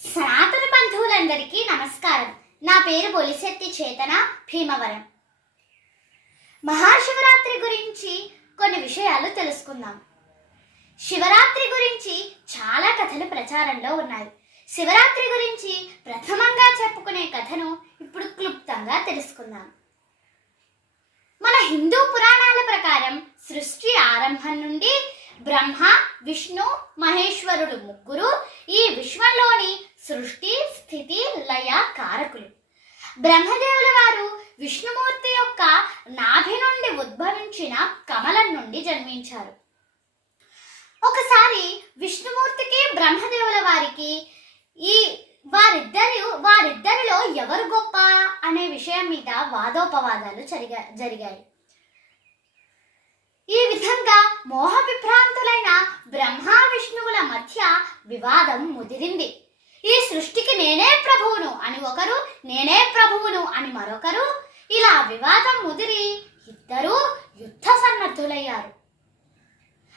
సనాతన బంధువులందరికీ నమస్కారం. నా పేరు బొలిశెట్టి చేతన, భీమవరం. మహాశివరాత్రి గురించి కొన్ని విషయాలు తెలుసుకుందాం. శివరాత్రి గురించి చాలా కథలు ప్రచారంలో ఉన్నాయి. శివరాత్రి గురించి ప్రథమంగా చెప్పుకునే కథను ఇప్పుడు క్లుప్తంగా తెలుసుకుందాం. మన హిందూ పురాణాల ప్రకారం సృష్టి ఆరంభం నుండి బ్రహ్మ, విష్ణు, మహేశ్వరుడు ముగ్గురు ఈ విశ్వంలోని సృష్టి, స్థితి, లయ కారకులు. బ్రహ్మదేవుల వారు విష్ణుమూర్తి యొక్క నాభి నుండి ఉద్భవించిన కమలం నుండి జన్మించారు. ఒకసారి విష్ణుమూర్తికి బ్రహ్మదేవుల వారికి వారిద్దరిలో ఎవరు గొప్ప అనే విషయం మీద వాదోపవాదాలు జరిగాయి. ఈ విధంగా మోహ విభ్రాంతులైన బ్రహ్మ విష్ణువుల మధ్య వివాదం ముదిరింది. ఈ సృష్టికి నేనే ప్రభువును అని ఒకరు, నేనే ప్రభువును అని మరొకరు, ఇలా వివాదం ముదిరి ఇద్దరూ యుద్ధ సన్నద్ధులయ్యారు.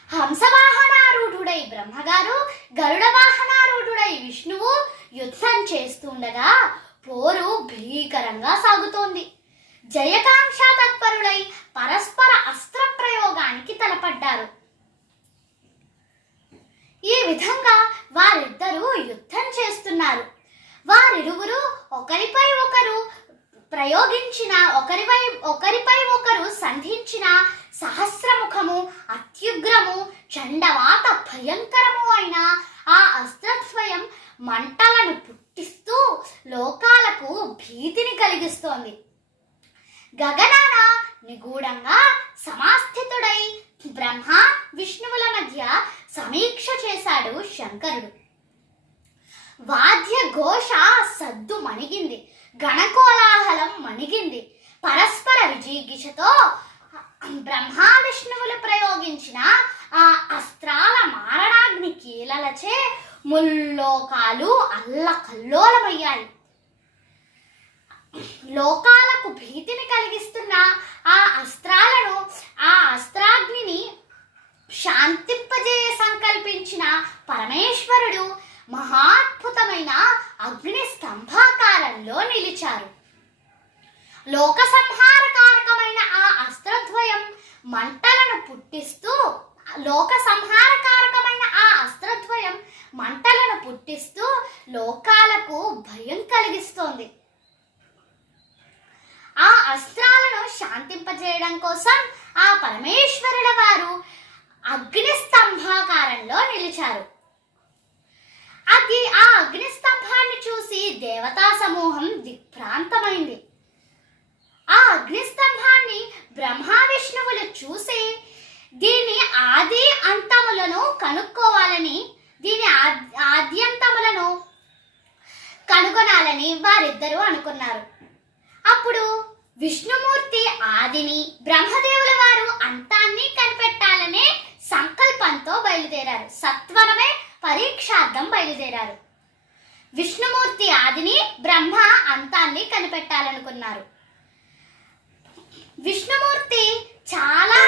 హంసవాహనారూఢుడై బ్రహ్మగారు, గరుడ వాహనారూఢుడై విష్ణువు యుద్ధం చేస్తుండగా పోరు భీకరంగా సాగుతోంది. జయకాంక్ష తత్పరులై పరస్పర అస్త్ర ప్రయోగానికి తలపడ్డారు. ఈ విధంగా వారిద్దరూ యుద్ధం చేస్తున్నారు. వారిరువురు ఒకరిపై ఒకరు ప్రయోగించిన, ఒకరిపై ఒకరు సంధించిన సహస్రముఖము, అత్యుగ్రము, చండవాత భయంకరము అయిన ఆ అస్త్రద్వయం మంటలను పుట్టిస్తూ లోకాలకు భీతిని కలిగిస్తోంది. గగనాన నిగూఢంగా సమాస్థితుడై బ్రహ్మ విష్ణువుల మధ్య సమీక్ష చేశాడు శంకరుడు. వాద్య ఘోష సద్దు మణిగింది, గణకోలాహలం మణిగింది. పరస్పర విజిగిషతో బ్రహ్మ విష్ణువులు ప్రయోగించిన ఆ అస్త్రాల మారణాగ్ని కీలలచే ముల్లోకాలు అల్లకల్లోలమయ్యాయి. లోకాలకు భీతిని కలిగిస్తున్న ఆ అస్త్రాగ్నిని శాంతింపజేయ సంకల్పించిన పరమేశ్వరుడు మహాద్భుతమైన అగ్ని స్తంభాకారంలో నిలిచారు. లోక సంహారకారకమైన ఆ అస్త్రద్వయం మంటలను పుట్టిస్తూ లోకాలకు భయం కలిగిస్తోంది. ఆ అస్త్రాలను శాంతింపజేయడం కోసం ఆ పరమేశ్వరుల వారు అగ్ని స్తంభాకారంలో నిలిచారు. ఆ అగ్ని స్తంభాన్ని చూసి దేవతా సమూహం దిగ్భ్రాంతమైంది. ఆ అగ్ని స్తంభాన్ని బ్రహ్మ విష్ణువులు చూసి దీని ఆది అంతములను కనుగొనాలని వారిద్దరూ అనుకున్నారు. అప్పుడు విష్ణుమూర్తి ఆదిని, బ్రహ్మదేవుల వారు అంతాన్ని కనిపెట్టాలనే సంకల్పంతో బయలుదేరారు. సత్వరమే పరీక్షార్థం బయలుదేరారు. విష్ణుమూర్తి ఆదిని, బ్రహ్మ అంతాన్ని కనిపెట్టాలనుకున్నారు. విష్ణుమూర్తి చాలా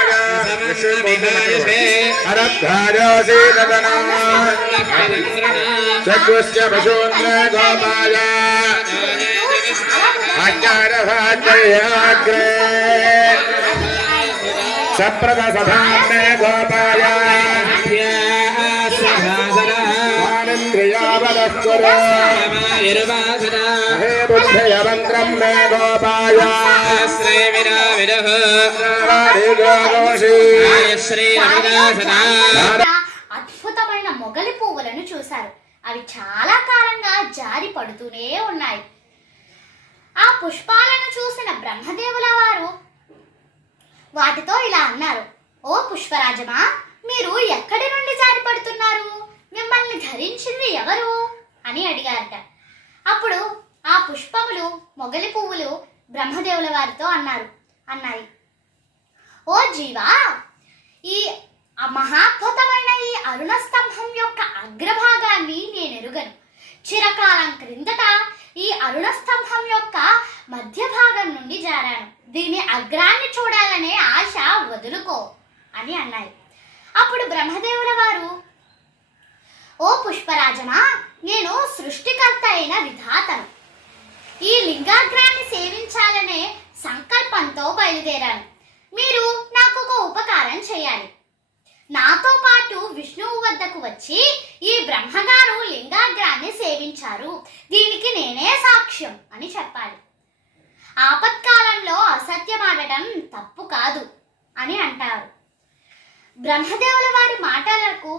అద్భుతమైన మొగలి పువ్వులను చూశారు. అవి చాలా కాలంగా జారి పడుతూనే ఉన్నాయి. ఆ పుష్పాలను చూసిన బ్రహ్మదేవుల వారు వాటితో ఇలా అన్నారు: ఓ పుష్పరాజమా, మీరు ఎక్కడి నుండి జారి పడుతున్నారు? మిమ్మల్ని ధరించింది ఎవరు అని అడిగారట. అప్పుడు ఆ పుష్పములు, మొగలి పువ్వులు బ్రహ్మదేవుల వారితో అన్నాయి: ఓ జీవా, ఈ మహాద్భుతమైన ఈ అరుణ స్తంభం యొక్క అగ్రభాగాన్ని నేను ఎరుగను. చిరకాలం క్రిందట ఈ అరుణ స్తంభం యొక్క మధ్య భాగం నుండి జారాను. దీని అగ్రాన్ని చూడాలనే ఆశ వదులుకో అని అన్నాయి. అప్పుడు బ్రహ్మదేవుల వారు: ఓ పుష్పరాజమా, నేను సృష్టికర్త అయిన విధాతను. ఈ లింగాగ్రాన్ని సేవించాలనే సంకల్పంతో బయలుదేరాను. మీరు నాకు ఒక ఉపకారం చేయాలి. నాతో పాటు విష్ణువు వద్దకు వచ్చి ఈ బ్రహ్మగారు లింగాగ్రాన్ని సేవించారు, దీనికి నేనే సాక్ష్యం అని చెప్పాలి. ఆపత్కాలంలో అసత్యమాడటం తప్పు కాదు అని అంటారు. బ్రహ్మదేవుల వారి మాటలకు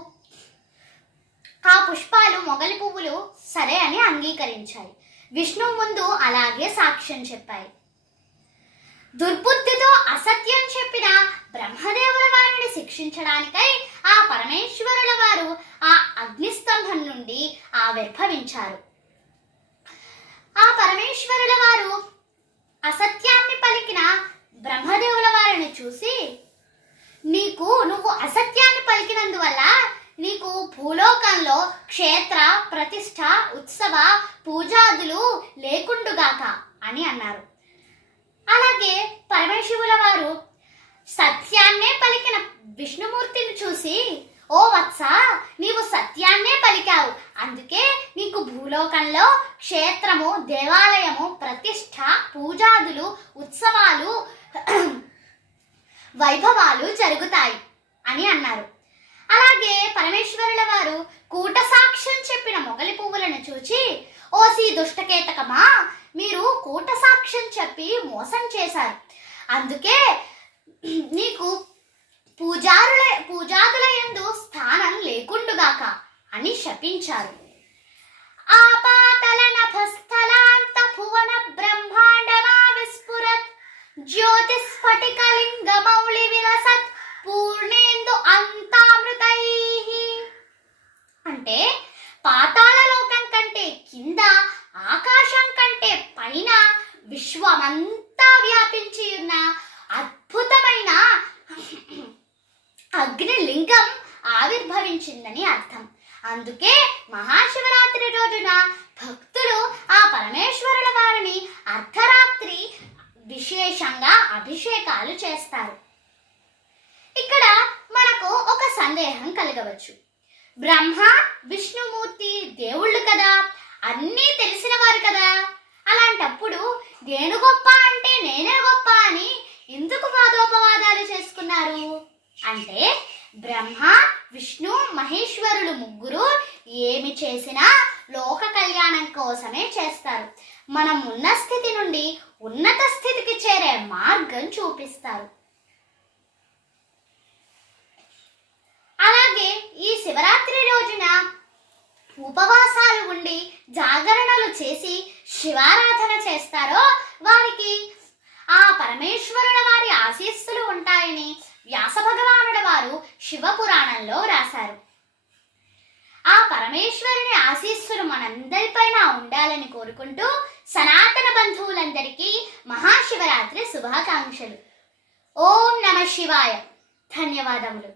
ఆ పుష్పాలు మొగలి పువ్వులు సరే అని అంగీకరించాయి. విష్ణువు ముందు అలాగే సాక్ష్యం చెప్పాయి. దుర్బుద్ధితో అసత్యం చెప్పిన బ్రహ్మదేవుల వారిని శిక్షించడానికై ఆ పరమేశ్వరుల వారు ఆ అగ్నిస్తంభం నుండి ఆవిర్భవించారు. ఆ పరమేశ్వరుల వారు అసత్యాన్ని పలికిన బ్రహ్మదేవుల వారిని చూసి, నువ్వు అసత్యాన్ని పలికినందువల్ల నీకు భూలోకంలో క్షేత్ర ప్రతిష్ఠ ఉత్సవ పూజాదులు లేకుండుగాక అని అన్నారు. అలాగే పరమశివుల వారు సత్యాన్నే పలికిన విష్ణుమూర్తిని చూసి, ఓ వత్స, నీవు సత్యాన్నే పలికావు, అందుకే నీకు భూలోకంలో క్షేత్రము దేవాలయము ప్రతిష్ఠ పూజాదులు ఉత్సవాలు వైభవాలు జరుగుతాయి అని అన్నారు. అలాగే పరమేశ్వరుల వారు కూట సాక్ష్యం చెప్పిన మొగలి పువ్వులను చూచి, ఓసి దుష్టకేతకమా, మీరు కూట సాక్ష్యం చెప్పి మోసం చేశారు, అందుకే నీకు పూజాదుల యందు స్థానం లేకుండుగాక అని శపించారు. ఆపాతల నభస్థలాంత భువన బ్రహ్మాండమా విస్ఫురత్ జ్యోతిస్ఫటికలింగ మౌళి విలసత్ పూర్ణేందు అంతామృతైః. అంటే పాతాళ లోకం కంటే కింద, ఆకాశం కంటే పైన విశ్వమంతా వ్యాపించి ఉన్న అద్భుతమైన అగ్నిలింగం ఆవిర్భవించిందని అర్థం. అందుకే మహాశివరాత్రి రోజున భక్తులు ఆ పరమేశ్వరుల వారిని అర్ధరాత్రి విశేషంగా అభిషేకాలు చేస్తారు. ఇక్కడ మనకు ఒక సందేహం కలగవచ్చు. బ్రహ్మ విష్ణుమూర్తి దేవుళ్ళు కదా, అన్నీ తెలిసిన వారు కదా, అలాంటప్పుడు నేను గొప్ప అంటే నేనే గొప్ప అని ఎందుకు వాదోపవాదాలు చేసుకున్నారు అంటే, బ్రహ్మ విష్ణు మహేశ్వరులు ముగ్గురు ఏమి చేసినా లోక కళ్యాణం కోసమే చేస్తారు. మనం ఉన్న స్థితి నుండి ఉన్నత స్థితికి చేరే మార్గం చూపిస్తారు. అలాగే ఈ శివరాత్రి రోజున ఉపవాసాలు ఉండి జాగరణలు చేసి శివారాధన చేస్తారో వారికి ఆ పరమేశ్వరుల వారి ఆశీస్సులు ఉంటాయని వ్యాస భగవానుల వారు శివపురాణంలో రాశారు. ఆ పరమేశ్వరుని ఆశీస్సులు మనందరిపైన ఉండాలని కోరుకుంటూ సనాతన బంధువులందరికీ మహాశివరాత్రి శుభాకాంక్షలు. ఓం నమః శివాయ. ధన్యవాదములు.